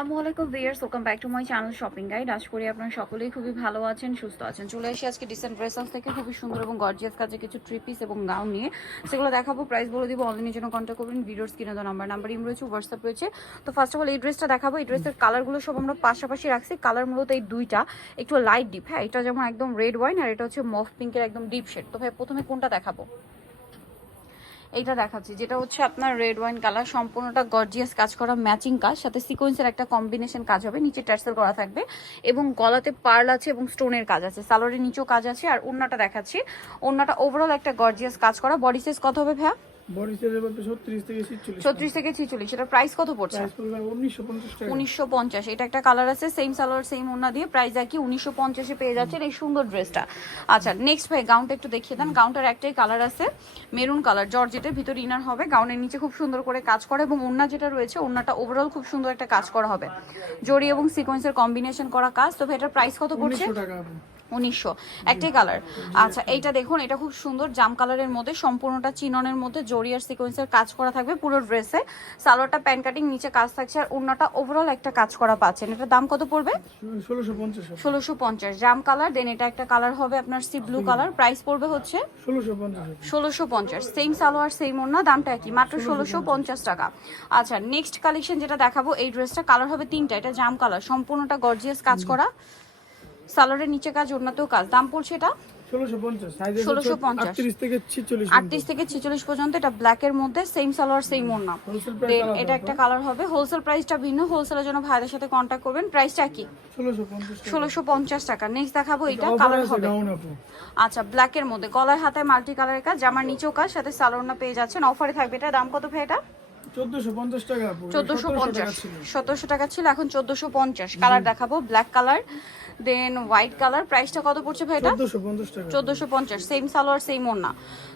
আসসালামু আলাইকুম viewers, welcome back to my channel shopping guide. আশা করি আপনারা সকলেই খুবই ভালো আছেন, সুস্থ আছেন। চলে এসে আজকে ডিসেন্ট ড্রেস হাউস থেকে খুবই সুন্দর এবং গর্জিয়াস কাজে কিছু থ্রি পিস এবং গাউন নিয়ে সেগুলো দেখাবো। প্রাইস বলে দিব, অনলাইনের জন্য কন্ট্যাক্ট করবেন। ভিডিওর স্ক্রিনে দেওয়া নাম্বার ইম রয়েছে, হোয়াটসঅ্যাপ রয়েছে। তো ফার্স্ট অফ অল এই ড্রেসটা দেখাবো। এই ড্রেসের কালারগুলো সব আমরা পাশাপাশি রাখছি। কালার মূলত এই দুইটা একটু লাইট ডিপ, হ্যাঁ, এটা যেমন একদম রেড ওয়াইন আর এটা হচ্ছে মফ পিঙ্কের একদম ডিপ শেড। তো ভাই প্রথমে কোনটা দেখাবো? এইটা দেখাচ্ছি, যেটা হচ্ছে আপনার রেড ওয়াইন কালার, সম্পূর্ণটা গর্জিয়াস কাজ করা ম্যাচিং কাজ, সাথে সিকোয়েন্সের একটা কম্বিনেশন কাজ হবে, নিচে টার্সেল করা থাকবে এবং গলাতে পার্ল আছে এবং স্টোনের কাজ আছে, সালোয়ারের নিচেও কাজ আছে। আর ওড়নাটা দেখাচ্ছি, ওড়নাটা ওভারঅল একটা গর্জিয়াস কাজ করা। বডি সাইজ কত হবে ভাইয়া? বডি সাইজের মধ্যে 36 থেকে 46 36 থেকে 46। এটার প্রাইস কত পড়ছে? প্রাইস পড়বে 1950 টাকা। 1950। এটা একটা কালার আছে, সেম সালোয়ার সেম ওড়না দিয়ে, প্রাইস আর কি 1950-এ পেয়ে যাচ্ছেন এই সুন্দর ড্রেসটা। আচ্ছা নেক্সট ভাই গাউনটা একটু দেখিয়ে দেন। গাউনটার একটাই কালার আছে, মেরুন কালার, জর্জেটের ভিতর ইনার হবে, গাউনের নিচে খুব সুন্দর করে কাজ করা এবং ওড়না যেটা রয়েছে ওড়নাটা ওভারঅল খুব সুন্দর একটা কাজ করা হবে, জরি এবং সিকোয়েন্সের কম্বিনেশন করা কাজ। তো ভাই এটার প্রাইস কত পড়ছে? 1900 টাকা। 1900। একটাই কালার। আচ্ছা এইটা দেখুন, এটা খুব সুন্দর জাম কালারের মধ্যে, সম্পূর্ণটা চিননের মধ্যে জরি আর সিকোয়েন্সের কাজ করা থাকবে পুরো ড্রেসে। সালোয়ারটা প্যান কাটিং, নিচে কাজ থাকছে আর ওড়নাটা ওভারঅল একটা কাজ করা পাচ্ছেন। এটার দাম কত পড়বে? 1650 1650। জাম কালার, দেন এটা একটা কালার হবে আপনার সি ব্লু কালার, প্রাইস পড়বে হচ্ছে 1650 1650। সেম সালোয়ার সেম ওড়না, দামটা একই, মাত্র 1650 টাকা। আচ্ছা নেক্সট কালেকশন যেটা দেখাবো, এই ড্রেসটা কালার হবে তিনটা। এটা জাম কালার, সম্পূর্ণটা গর্জিয়াস কাজ করা, সালোয়ারের নিচে কাজ, ওড়নাতেও কাজ। দাম পড়ছে এটা 1650 সাইজ 1650। 38 থেকে 46 38 থেকে 46 পর্যন্ত। এটা ব্ল্যাক এর মধ্যে, সেম সালোয়ার সেম ওড়না। দেন এটা একটা কালার হবে। হোলসেল প্রাইসটা ভিন্ন, হোলসেলের জন্য ভাইদের সাথে কন্ট্যাক্ট করবেন। প্রাইসটা কি? 1650 টাকা। নেক্সট দেখাবো, এটা কালার হবে আচ্ছা ব্ল্যাক এর মধ্যে, গলায় হাতে মাল্টি কালারের কাজ, জামার নিচেও কাজ, সাথে সালোয়ারটা পেয়ে যাচ্ছেন। অফারে থাকবে। এটা দাম কত ভাই? এটা 1450 টাকা। 1450। 1700 টাকা ছিল, এখন 1450। কালার দেখাবো, ব্ল্যাক কালার, দেন হোয়াইট কালার। প্রাইসটা কত পড়ছে ভাই? এটা 1450 টাকা। 1450। সেম সালোয়ার সেম ওড়না,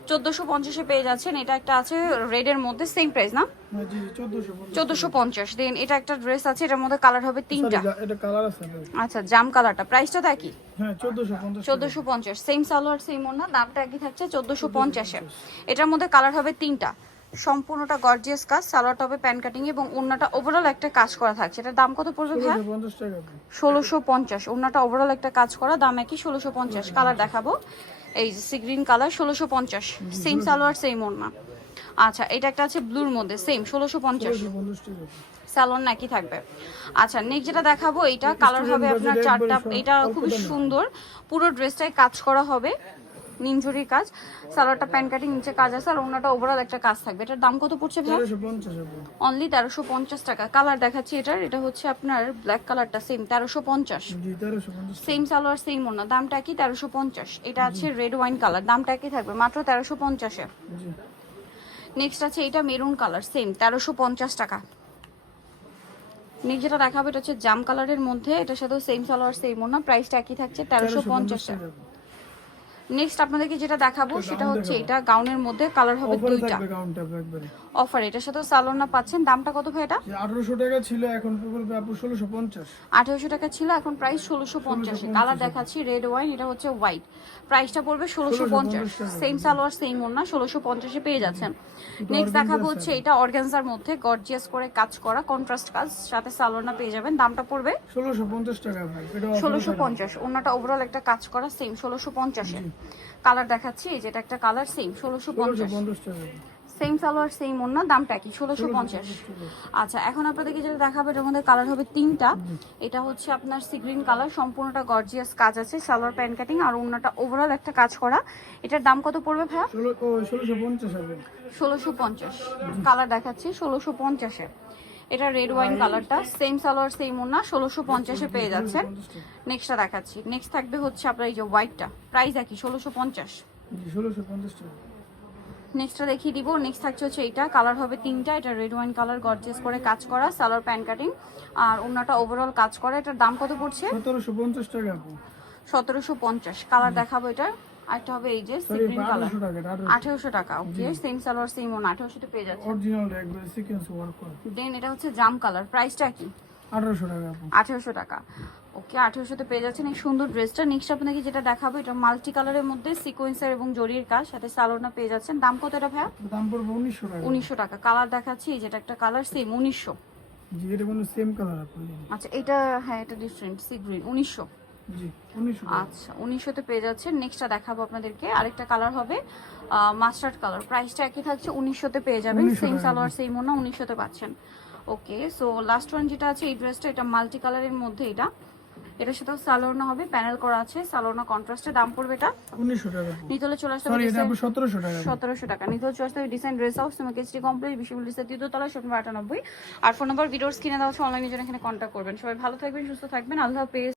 1450-এ পেয়ে যাচ্ছেন। এটা একটা আছে রেড এর মধ্যে, সেম প্রাইস না? জি 1450। 1450। দেন এটা একটা ড্রেস আছে, এটার মধ্যে কালার হবে তিনটা। এটা কালার আছে। আচ্ছা জাম কালারটা, প্রাইসটা তো একই, হ্যাঁ 1450। 1450। সেম সালোয়ার সেম ওড়না, দামটা একই থাকছে 1450-এ। এটার মধ্যে কালার হবে তিনটা, সম্পূর্ণটা গর্জিয়াস কাজ, সালোয়ারটা হবে প্যান কাটিং এবং ওড়নাটা ওভারঅল একটা কাজ করা থাকছে। এটার দাম কত পড়বে ভাই? 1650 টাকা। 1650। ওড়নাটা ওভারঅল একটা কাজ করা, দাম একই 1650। কালার দেখাবো, এই যে sea green colour, 1650। Same salwar same ওড়না। আচ্ছা এটা একটা আছে ব্লুর মধ্যে, সেম 1650। 1650 টাকা। স্যালন নাকি থাকবে। আচ্ছা নেক্সট যেটা দেখাবো, এইটা কালার হবে আপনার চারটা। এটা খুবই সুন্দর, পুরো ড্রেসটাই কাজ করা হবে, নিমজুরির কাজ, সালোয়ারটা প্যান কাটিং, নিচে কাজ আছে আর ওড়নাটা ওভারঅল একটা কাজ থাকবে। এটার দাম কত পড়ছে ভাই? 1350 টাকা। অনলি 1350 টাকা। কালার দেখাচ্ছি এটার, এটা হচ্ছে আপনার ব্ল্যাক কালারটা, সেম 1350। জি 1350। সেম সালোয়ার সেম ওড়না, দামটা কি? 1350। এটা আছে রেড ওয়াইন কালার, দামটা কি থাকবে? মাত্র 1350-এ। জি নেক্সট আছে এটা মেরুন কালার, সেম 1350 টাকা। নেক্সট যেটা দেখাবো, এটা হচ্ছে জাম কালারের মধ্যে, এটার সাথেও সেম সালোয়ার সেম ওড়না, প্রাইসটা একই থাকছে 1350 টাকা। নেক্সট আপনাদেরকে যেটা দেখাবো সেটা হচ্ছে এটা গাউনের মধ্যে, কালার হবে দুইটা। অফার, এটার সাথে সালোয়ার পাচ্ছেন। দামটা কত ভাই? এটা 1800 টাকা ছিল, এখন পড়বে আপু 1650। 1800 টাকা ছিল, এখন প্রাইস 1650। কালার দেখাচ্ছি রেড ওয়াইন, এটা হচ্ছে হোয়াইট, প্রাইসটা পড়বে 1650। সেম সালোয়ার সেম ওড়না, 1650-এ পেয়ে যাচ্ছেন। নেক্সট দেখাবো হচ্ছে এটা অর্গানজার মধ্যে, গর্জিয়াস করে কাজ করা, কন্ট্রাস্ট কাজ, সাথে সালোয়ার পেয়ে যাবেন। দামটা পড়বে 1650 টাকা ভাই। এটা 1650। ওড়নাটা ওভারঅল একটা কাজ করা, সেম 1650-এ। কালার দেখাচ্ছি, এই যেটা একটা কালার, সেম 1650 টাকা। সেম সালোয়ার সেম ওড়না, দামটা কি? 1650। আচ্ছা এখন আপনাদেরকে যেটা দেখাবো, এটার মধ্যে কালার হবে তিনটা। এটা হচ্ছে আপনার সি গ্রিন কালার, সম্পূর্ণটা গর্জিয়াস কাজ আছে, সালোয়ার প্যান কাটিং আর ওড়নাটা ওভারঅল একটা কাজ করা। এটার দাম কত পড়বে ভাইয়া? 1650 হবে। 1650। কালার দেখাচ্ছি 1650-এ। এটা রেড ওয়াইন কালারটা, সেম সালোয়ার সেম ওড়না, 1650-এ পেয়ে যাচ্ছেন। নেক্সটটা দেখাচ্ছি, নেক্সট থাকবে হচ্ছে আপনার এই যে হোয়াইটটা, প্রাইস একই 1650। জি 1650 টাকা। নেক্সটটা দেখিয়ে দিব। নেক্সট থাকছে হচ্ছে এটা, কালার হবে তিনটা। এটা রেড ওয়াইন কালার, গর্জিয়াস করে কাজ করা, সালোয়ার প্যান কাটিং আর ওড়নাটা ওভারঅল কাজ করা। এটার দাম কত পড়ছে? 1750 টাকা আপু। 1750। কালার দেখাবো এটার, আরেকটা হবে এই যে সি গ্রিন কালার, 1800 টাকা। ওকে সেম সালোয়ার সেম ওড়না, 1800-তে পেয়ে যাচ্ছে। অরিজিনাল একবার সিকোয়েন্স ওয়ার্ক করা। দেন এটা হচ্ছে জাম কালার, প্রাইসটা কি? 1800 টাকা আপু। 1800 টাকা। ওকে 1800-তে পেয়ে যাচ্ছেন এই সুন্দর ড্রেসটা। নেক্সট আপনাকে যেটা দেখাবো, এটা মাল্টি কালারের মধ্যে সিকোয়েন্সার এবং জরির কাজ, সাথে সালোয়ারটা পেয়ে যাচ্ছেন। দাম কত এটা ভাইয়া? দাম পড়বে 1900 টাকা। 1900 টাকা। কালার দেখাচ্ছি, এই যেটা একটা কালার, সেম 1900। জি এটা কোনো সেম কালার আপু। আচ্ছা এটা, হ্যাঁ এটা ডিফারেন্ট, সি গ্রিন 1900। জি 1900 টাকা। আচ্ছা 1900-তে পেয়ে যাচ্ছেন। নেক্সটটা দেখাবো আপনাদেরকে, আরেকটা কালার হবে মাস্টার্ড কালার, প্রাইসটা একই থাকছে, 1900-তে পেয়ে যাবেন। 1900 সেম টাকা। সালোয়ার সেম ওনা, 1900-তে পাচ্ছেন। ওকে, সো লাস্ট ওয়ান যেটা আছে এই ড্রেসটা, এটা মাল্টি কালারের মধ্যে, এটার সাথে সালোয়ারনা হবে, প্যানেল করা আছে, সালোয়ারনা কন্ট্রাস্টে। দাম পড়বে এটা 1900 টাকা আপু। নিতলে চলে আসতে সরি হবে এটা আপু 1700 টাকা আপু। 1700 টাকা। নিতলে চলে আসতে হবে ডিজাইন ড্রেস হাউস, তোমাকে এসটি কমপ্লিট বিশ্ববিদ্যালয় তৃতীয়তলা, শপ নম্বর 98। আর ফোন নাম্বার ভিডিওস কিনে দেওয়া হচ্ছে, অনলাইনে জন্য এখানে কন্ট্যাক্ট করবেন। সবাই ভালো থাকবেন, সুস্থ থাকবেন, আল্লাহ হাফেজ।